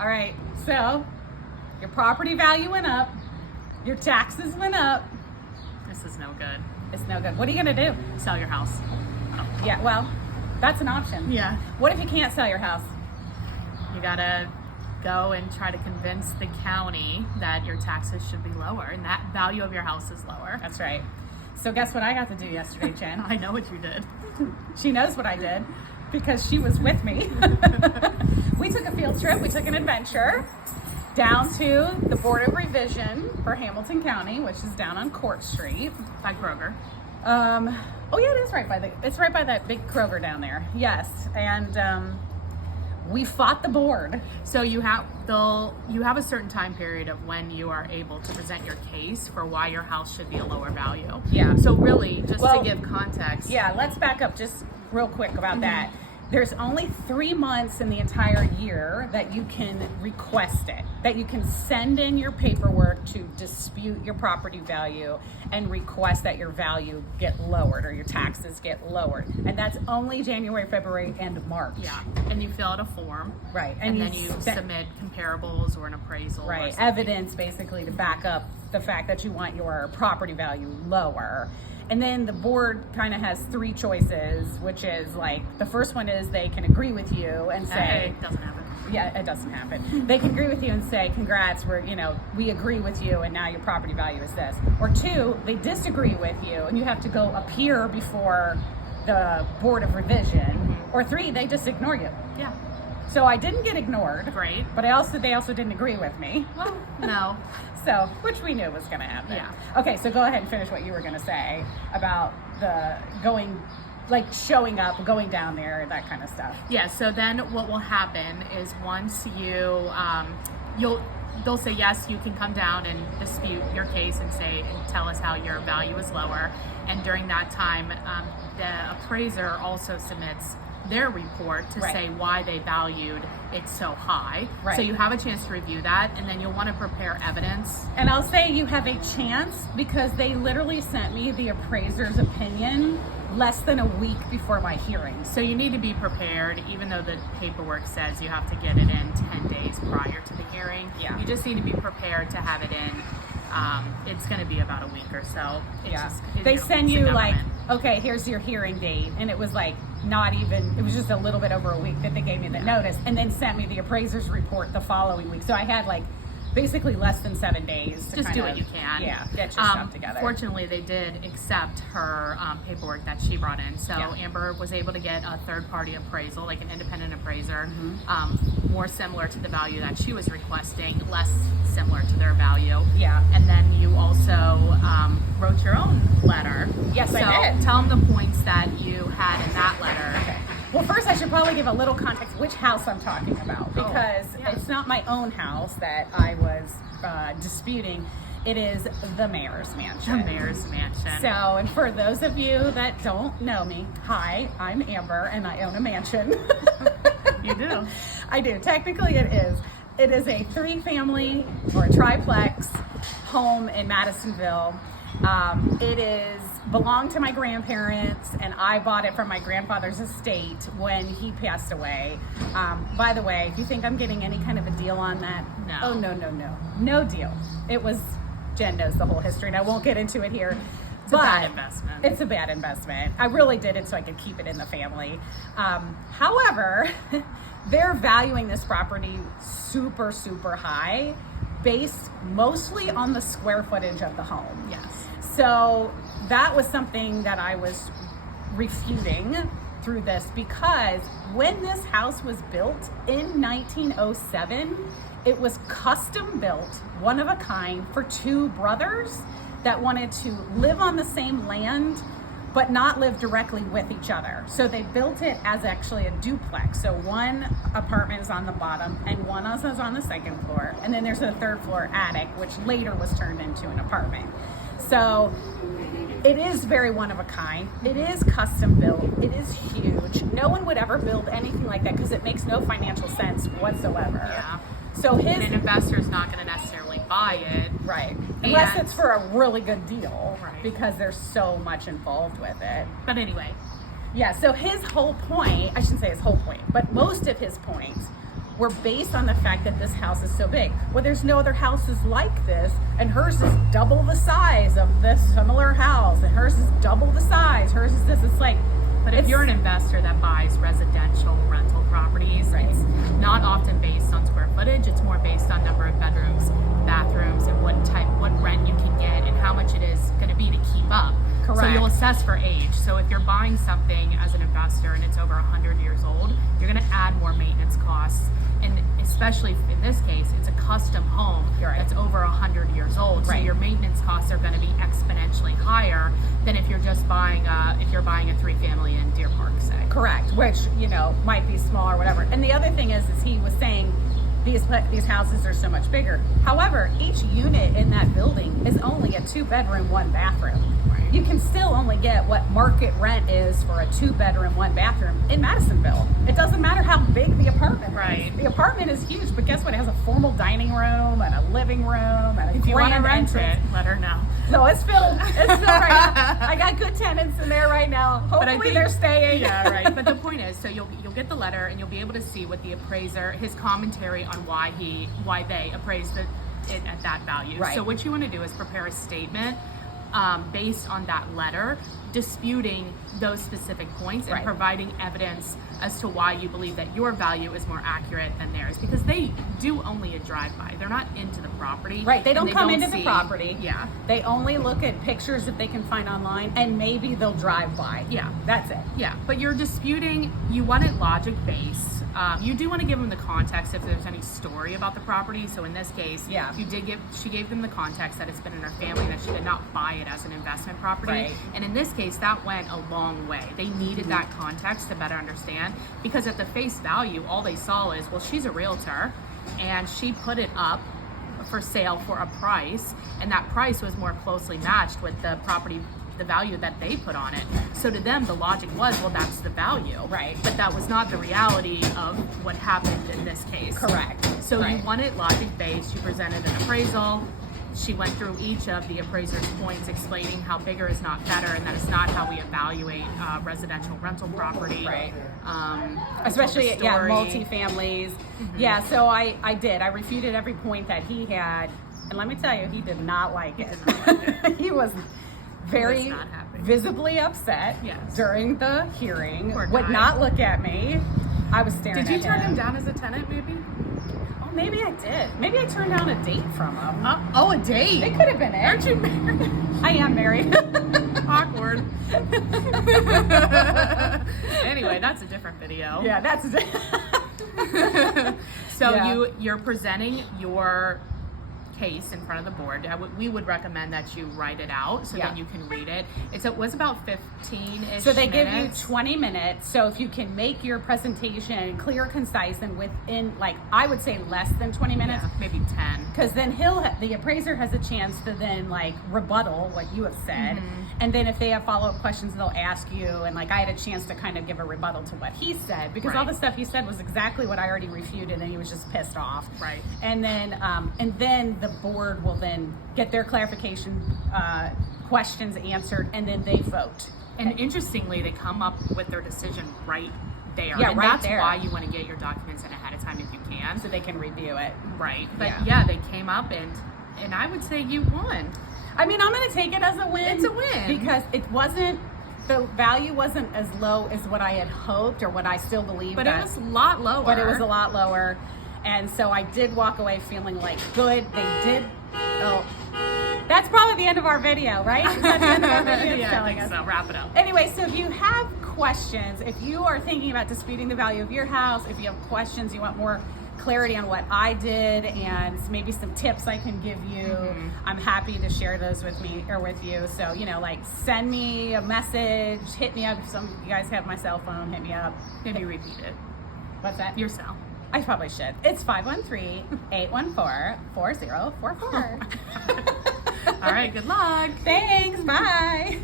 All right, so your property value went up, your taxes went up. This is no good. It's no good. What are you gonna do? Sell your house. Yeah, well, that's an option. Yeah. What if you can't sell your house? You gotta go and try to convince the county that your taxes should be lower and that value of your house is lower. That's right. So guess what I got to do yesterday, Jen? I know what you did. She knows what I did because she was with me. We took a field trip. We took an adventure down to the Board of Revision for Hamilton County, which is down on Court Street. By Kroger. Oh yeah, it is right by it's right by that big Kroger down there. Yes, and we fought the board. So you have a certain time period of when you are able to present your case for why your house should be a lower value. Yeah. So really, just Well, to give context. Yeah, let's back up just real quick about that. There's only 3 months in the entire year that you can request it, that you can send in your paperwork to dispute your property value and request that your value get lowered or your taxes get lowered. And that's only January, February, and March. Yeah. And you fill out a form. Right. And then you submit comparables or an appraisal. Right. Or something. Evidence basically to back up the fact that you want your property value lower. And then the board kind of has 3 choices, which is like, the first one is they can agree with you and say, It doesn't happen. yeah, it doesn't happen. They can agree with you and say, congrats, we agree with you and now your property value is this. Or 2, they disagree with you and you have to go appear before the Board of Revision. Or 3, they just ignore you. Yeah. So I didn't get ignored. Great. But they also didn't agree with me. Well, no. So, which we knew was going to happen. Yeah. Okay, so go ahead and finish what you were going to say about the showing up, going down there, that kind of stuff. Yeah, so then what will happen is once they'll say, yes, you can come down and dispute your case and tell us how your value is lower. And during that time, the appraiser also submits their report to say why they valued it so high. Right. So you have a chance to review that, and then you'll want to prepare evidence. And I'll say you have a chance because they literally sent me the appraiser's opinion less than a week before my hearing. So you need to be prepared, even though the paperwork says you have to get it in 10 days prior to the hearing. Yeah. You just need to be prepared to have it in. It's going to be about a week or so. They send you like, okay, here's your hearing date. And it was like it was just a little bit over a week that they gave me the notice and then sent me the appraiser's report the following week. So I had like basically less than 7 days to just do what you can. Yeah, get your stuff together. Fortunately, they did accept her paperwork that she brought in. So Amber was able to get a third-party appraisal, like an independent appraiser, more similar to the value that she was requesting, less similar to their value. Yeah. And then you also wrote your own letter. Yes, so I did. Tell them the points that you had in that letter. Okay. Well, first I should probably give a little context which house I'm talking about because it's not my own house that I was disputing. It is the mayor's mansion. The mayor's mansion. So, and for those of you that don't know me, hi, I'm Amber and I own a mansion. You do? I do. Technically it is. It is a 3-family or a triplex home in Madisonville. It belonged to my grandparents and I bought it from my grandfather's estate when he passed away. By the way, do you think I'm getting any kind of a deal on that? No. Oh, no deal. It was, Jen knows the whole history and I won't get into it here. It's a bad investment. It's a bad investment. I really did it so I could keep it in the family. However, they're valuing this property super, super high based mostly on the square footage of the home. Yes. So that was something that I was refuting through this because when this house was built in 1907, it was custom built, one of a kind, for 2 brothers that wanted to live on the same land but not live directly with each other. So they built it as actually a duplex. So one apartment is on the bottom and one is on the second floor. And then there's a 3rd floor attic, which later was turned into an apartment. So it is very one of a kind. It is custom built. It is huge. No one would ever build anything like that because it makes no financial sense whatsoever. Yeah. So an investor's not going to necessarily buy it. Right. Unless it's for a really good deal. Right. Because there's so much involved with it. But anyway. Yeah, so his whole point, I shouldn't say his whole point, but most of his points were based on the fact that this house is so big. Well, there's no other houses like this, and hers is double the size of this similar house, and hers is double the size. Hers is this. It's like, But if you're an investor that buys residential rental properties, Right. it's not often based on square footage. It's more based on number of bedrooms, bathrooms, and what rent you can get, and how much it is going to be to keep up. So Correct. you'll assess for age. So if you're buying something as an investor and it's over 100 years old, you're going to add more maintenance costs. And especially in this case, it's a custom home You're right. that's over 100 years old. So Right. your maintenance costs are going to be exponentially higher than if you're just buying a 3-family in Deer Park, say. correct, which, you know, might be small or whatever. And the other thing is he was saying these houses are so much bigger. However, each unit in that building is only a 2-bedroom, 1-bathroom. Right. You can still only get what market rent is for a 2-bedroom, 1-bathroom in Madisonville. It doesn't matter how big the apartment Right. is. The apartment is huge, but guess what? It has a formal dining room and a living room and a If you want to grand rent it, entrance. let her know. No, it's filled. It's filled right now. I got good tenants in there right now. But I Hopefully think they're staying. Yeah, right. But the point is, so you'll get the letter and you'll be able to see what the appraiser, his commentary on why they appraised it at that value. Right. So what you want to do is prepare a statement based on that letter, disputing those specific points and Right. providing evidence as to why you believe that your value is more accurate than theirs, because they do only a drive-by. They're not into the property. Right, they and don't come into the see- property. Yeah. They only look at pictures that they can find online, and maybe they'll drive by. Yeah. That's it. Yeah, but you're disputing, you want it logic-based. You do want to give them the context if there's any story about the property. So in this case, Yeah. she gave them the context that it's been in her family, that she did not buy it as an investment property. Right. And in this case, that went a long way. They needed that context to better understand, because at the face value, all they saw is, well, she's a realtor and she put it up for sale for a price, and that price was more closely matched with the property, the value that they put on it. So to them, the logic was, well, that's the value. Right. But that was not the reality of what happened in this case. Correct. So Right. you want it logic-based. You presented an appraisal. She went through each of the appraiser's points, explaining how bigger is not better, and that is not how we evaluate residential rental property. Right. Especially Especially, yeah, multi-families. Yeah, so I did. I refuted every point that he had. And let me tell you, he did not like it. He was very not happy. visibly upset Yes. during the hearing. Poor Would guy. not look at me. I was staring Did you at turn him down as a tenant, maybe? Oh, maybe I did. Maybe I turned down a date from him. Oh, a date. It could have been it. Aren't you married? I am married. Awkward. Anyway, that's a different video. Yeah, that's So Yeah. you're presenting your case in front of the board. We would recommend that you write it out so Yeah. that you can read it. It was about 15-ish So they minutes. give you 20 minutes. So if you can make your presentation clear, concise, and within, like, I would say less than 20 minutes, Yeah, maybe 10. because then the appraiser has a chance to then like rebuttal what you have said. And then if they have follow-up questions, they'll ask you. And like, I had a chance to kind of give a rebuttal to what he said, because all Right. the stuff he said was exactly what I already refuted, and he was just pissed off. Right. And then the board will then get their clarification questions answered, and then they vote. And interestingly, they come up with their decision right there. Yeah, and right that's there. why you want to get your documents in ahead of time if you can. So they can review it. Right. But Yeah. yeah, they came up and I would say you won. I mean, I'm going to take it as a win. It's a win. Because the value wasn't as low as what I had hoped, or what I still believe. But it was a lot lower. But it was a lot lower. And so I did walk away feeling like, good, they did. Oh, that's probably the end of our video, right? Is that the end of our video? It's Yeah, I telling think us. so. Wrap it up. Anyway, so if you have questions, if you are thinking about disputing the value of your house, if you have questions, you want more clarity on what I did and maybe some tips I can give you, I'm happy to share those with you. So, like, send me a message, hit me up. If some of you guys have my cell phone, hit me up. Maybe repeat it. What's that? Yourself. I probably should. It's 513-814-4044. All right, good luck. Thanks. Bye.